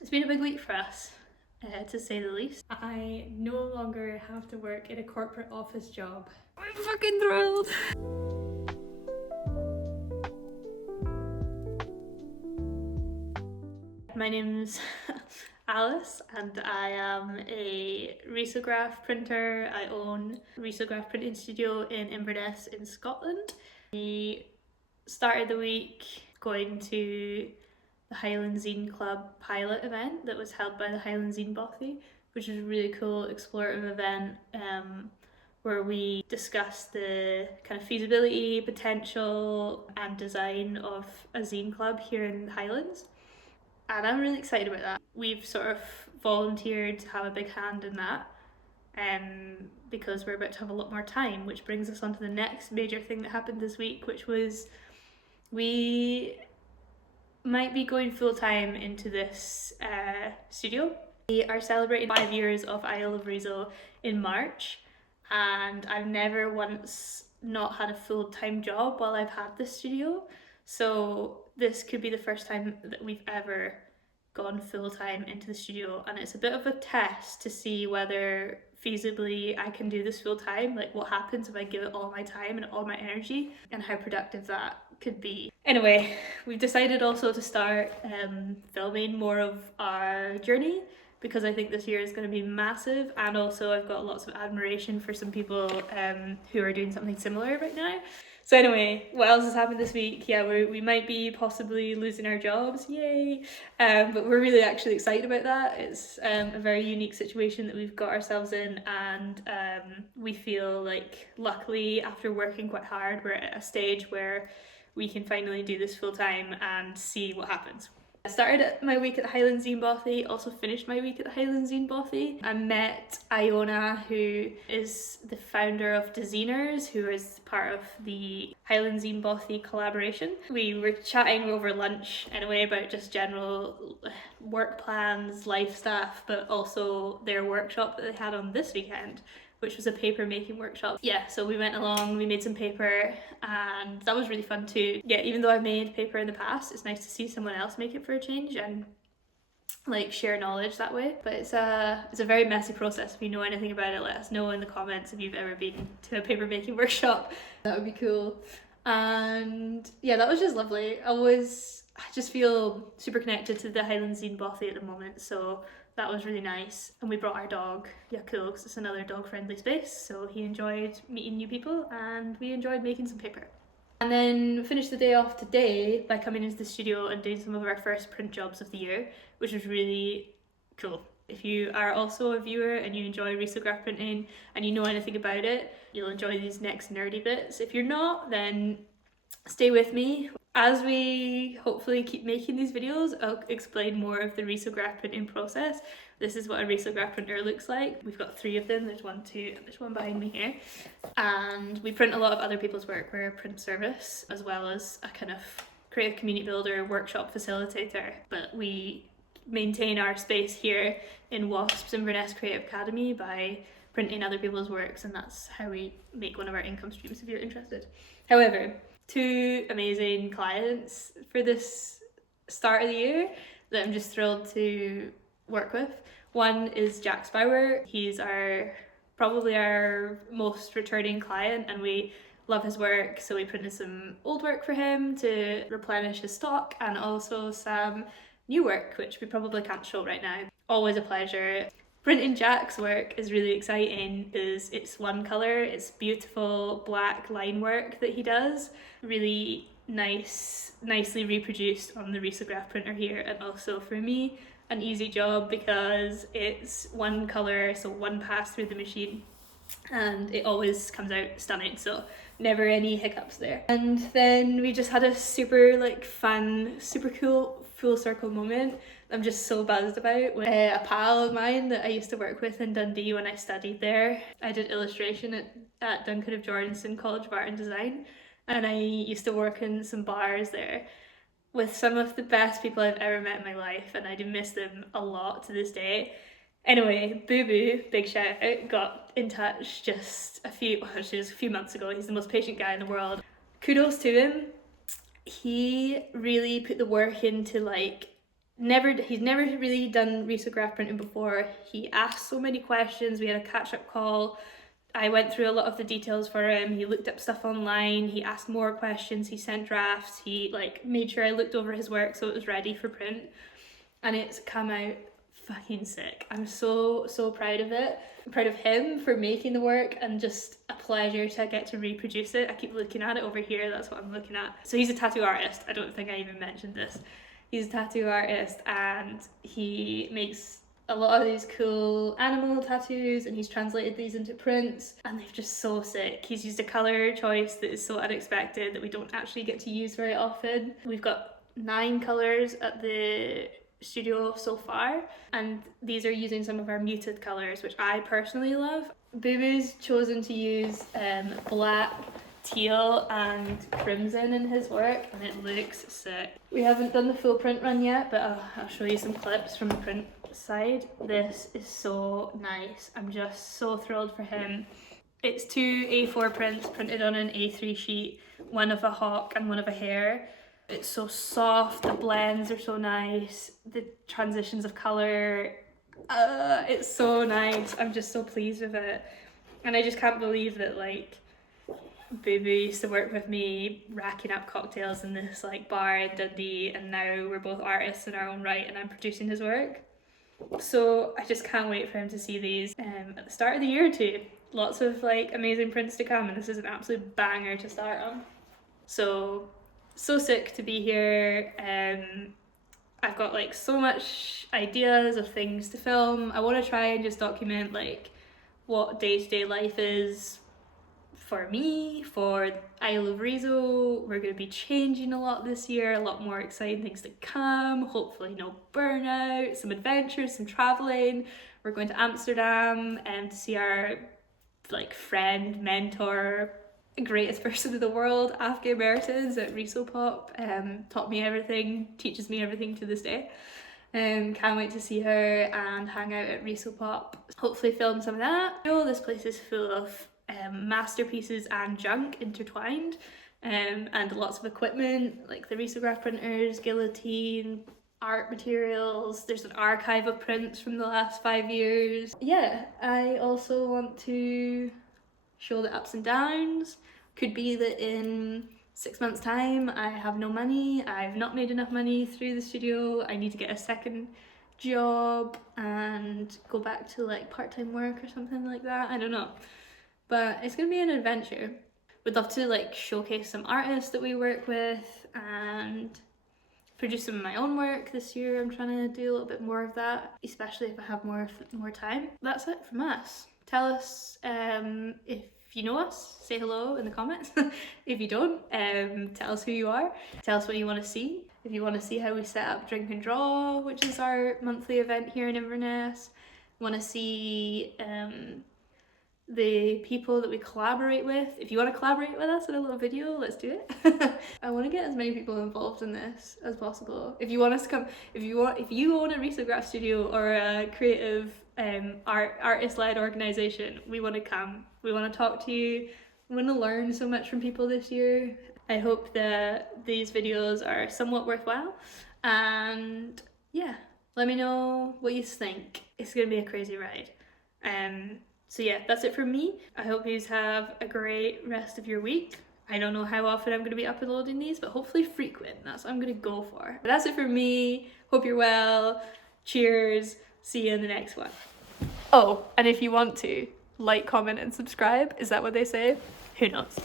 it's been a big week for us, to say the least. I no longer have to work in a corporate office job. I'm fucking thrilled! My name's Alice and I am a risograph printer. I own a risograph printing studio in Inverness in Scotland. We started the week going to the Highland Zine Club pilot event that was held by the Highland Zine Bothy, which was a really cool explorative event where we discussed the kind of feasibility, potential and design of a zine club here in the Highlands. And I'm really excited about that. We've sort of volunteered to have a big hand in that because we're about to have a lot more time, which brings us on to the next major thing that happened this week, which was we might be going full-time into this studio. We are celebrating 5 years of Isle of Riso in March, and I've never once not had a full-time job while I've had this studio. So this could be the first time that we've ever gone full-time into the studio, and it's a bit of a test to see whether feasibly I can do this full-time, like what happens if I give it all my time and all my energy, and how productive that could be. Anyway, we've decided also to start filming more of our journey, because I think this year is going to be massive, and also I've got lots of admiration for some people who are doing something similar right now. So anyway, what else has happened this week? Yeah, we might be possibly losing our jobs, yay! But we're really actually excited about that. It's a very unique situation that we've got ourselves in, and we feel like luckily after working quite hard, we're at a stage where we can finally do this full time and see what happens. I started my week at the Highland Zine Bothy, also finished my week at the Highland Zine Bothy. I met Iona, who is the founder of Designers, who is part of the Highland Zine Bothy collaboration. We were chatting over lunch anyway about just general work plans, life stuff, but also their workshop that they had on this weekend, which was a paper making workshop. Yeah, so we went along, we made some paper, and that was really fun too. Yeah, even though I've made paper in the past, it's nice to see someone else make it for a change and like share knowledge that way. But it's a very messy process. If you know anything about it, let us know in the comments if you've ever been to a paper making workshop. That would be cool. And yeah, that was just lovely. I just feel super connected to the Highland Zine Bothy at the moment, so that was really nice. And we brought our dog, yeah, cool, because it's another dog friendly space, so he enjoyed meeting new people and we enjoyed making some paper. And then finished the day off today by coming into the studio and doing some of our first print jobs of the year, which was really cool. If you are also a viewer and you enjoy risograph printing and you know anything about it, you'll enjoy these next nerdy bits. If you're not, then stay with me. As we hopefully keep making these videos, I'll explain more of the risograph printing process. This is what a risograph printer looks like. We've got 3 of them. There's 1, 2, and there's one behind me here. And we print a lot of other people's work. We're a print service, as well as a kind of creative community builder, workshop facilitator. But we maintain our space here in WASP's Inverness Creative Academy by printing other people's works, and that's how we make one of our income streams if you're interested. However, 2 amazing clients for this start of the year that I'm just thrilled to work with. One is Jack Spowart. He's probably our most returning client, and we love his work, so we printed some old work for him to replenish his stock, and also some new work which we probably can't show right now. Always a pleasure. Printing Jack's work is really exciting because it's one colour, it's beautiful black line work that he does, really nicely reproduced on the risograph printer here, and also for me an easy job because it's one colour, so one pass through the machine, and it always comes out stunning, so never any hiccups there. And then we just had a super fun, super cool full circle moment I'm just so buzzed about. With a pal of mine that I used to work with in Dundee when I studied there. I did illustration at Duncan of Jordanson College of Art and Design, and I used to work in some bars there with some of the best people I've ever met in my life, and I do miss them a lot to this day. Anyway, Bubu, big shout out, got in touch just a few months ago. He's the most patient guy in the world. Kudos to him. He really put the work into he's never really done risograph printing before. He asked so many questions. We had a catch-up call. I went through a lot of the details for him. He looked up stuff online. He asked more questions. He sent drafts. He like made sure I looked over his work so it was ready for print, and it's come out fucking sick. I'm so proud of it. I'm proud of him for making the work, and just a pleasure to get to reproduce it. I keep looking at it over here. That's what I'm looking at. So he's a tattoo artist. I don't think I even mentioned this. He's a tattoo artist, and he makes a lot of these cool animal tattoos, and he's translated these into prints, and they're just so sick. He's used a colour choice that is so unexpected that we don't actually get to use very often. We've got 9 colours at the studio so far, and these are using some of our muted colours, which I personally love. Bubu's chosen to use black, teal and crimson in his work, and it looks sick. We haven't done the full print run yet, but I'll show you some clips from the print side. This is so nice. I'm just so thrilled for him. It's 2 A4 prints printed on an A3 sheet, one of a hawk and one of a hare. It's so soft, the blends are so nice, the transitions of colour, it's so nice. I'm just so pleased with it, and I just can't believe that like Bubu used to work with me racking up cocktails in this like bar in Dundee, and now we're both artists in our own right and I'm producing his work. So I just can't wait for him to see these at the start of the year too. Lots of like amazing prints to come, and this is an absolute banger to start on. So sick to be here. I've got like so much ideas of things to film. I want to try and just document like what day-to-day life is for me, for Isle of Riso. We're going to be changing a lot this year, a lot more exciting things to come, hopefully no burnout, some adventures, some travelling. We're going to Amsterdam to see our like friend, mentor, greatest person in the world, Afghan Americans at Riso Pop. Taught me everything, teaches me everything to this day. Can't wait to see her and hang out at Riso Pop. Hopefully film some of that. This place is full of masterpieces and junk intertwined, and lots of equipment like the risograph printers, guillotine, art materials. There's an archive of prints from the last 5 years. Yeah, I also want to show the ups and downs. Could be that in 6 months time I have no money, I've not made enough money through the studio, I need to get a second job and go back to like part-time work or something like that. I don't know, but it's gonna be an adventure. Would love to like showcase some artists that we work with and produce some of my own work this year. I'm trying to do a little bit more of that, especially if I have more time. That's it from us. Tell us if you know us, say hello in the comments. If you don't, tell us who you are. Tell us what you want to see. If you want to see how we set up Drink and Draw, which is our monthly event here in Inverness, want to see the people that we collaborate with. If you want to collaborate with us in a little video, let's do it. I want to get as many people involved in this as possible. If you want us to come, if you own a risograph studio or a creative artist-led organisation, we want to come. We want to talk to you. We want to learn so much from people this year. I hope that these videos are somewhat worthwhile, and yeah, let me know what you think. It's gonna be a crazy ride. So yeah, that's it from me. I hope you have a great rest of your week. I don't know how often I'm going to be uploading these, but hopefully frequent. That's what I'm going to go for. But that's it for me. Hope you're well. Cheers. See you in the next one. Oh, and if you want to, like, comment and subscribe. Is that what they say? Who knows?